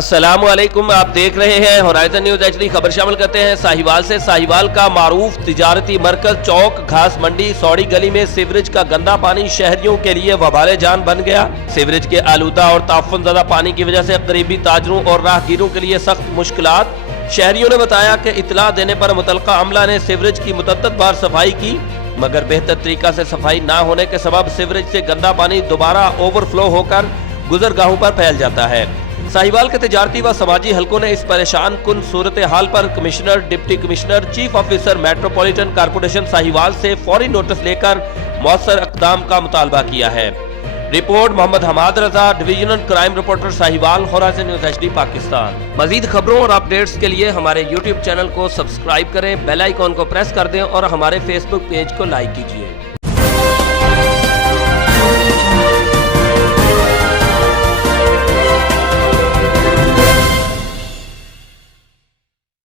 السلام علیکم، آپ دیکھ رہے ہیں ہورائزن نیوز ایچ ڈی۔ خبر شامل کرتے ہیں ساہیوال سے۔ ساہیوال کا معروف تجارتی مرکز چوک گھاس منڈی سوڑی گلی میں سیوریج کا گندا پانی شہریوں کے لیے وبال جان بن گیا۔ سیوریج کے آلودہ اور تعفن زدہ پانی کی وجہ سے قریبی تاجروں اور راہگیروں کے لیے سخت مشکلات۔ شہریوں نے بتایا کہ اطلاع دینے پر متعلقہ عملہ نے سیوریج کی متعدد بار صفائی کی، مگر بہتر طریقہ سے صفائی نہ ہونے کے سبب سیوریج سے گندا پانی دوبارہ اوور فلو ہو کر گزرگاہوں پر پھیل جاتا ہے۔ ساہیوال کے تجارتی و سماجی حلقوں نے اس پریشان کن صورتحال پر commissioner, deputy commissioner, chief officer metropolitan corporation Sahiwal سے فوری نوٹس لے کر مؤثر اقدام کا مطالبہ کیا ہے۔ Report Muhammad Hammad Raza, divisional crime reporter Sahiwal, Horizon News H D Pakistan. مزید خبروں اور اپڈیٹس کے لیے ہمارے یوٹیوب چینل کو سبسکرائب کریں، بیل آئیکن کو پریس کر دیں اور ہمارے فیس بک پیج کو لائک کیجیے۔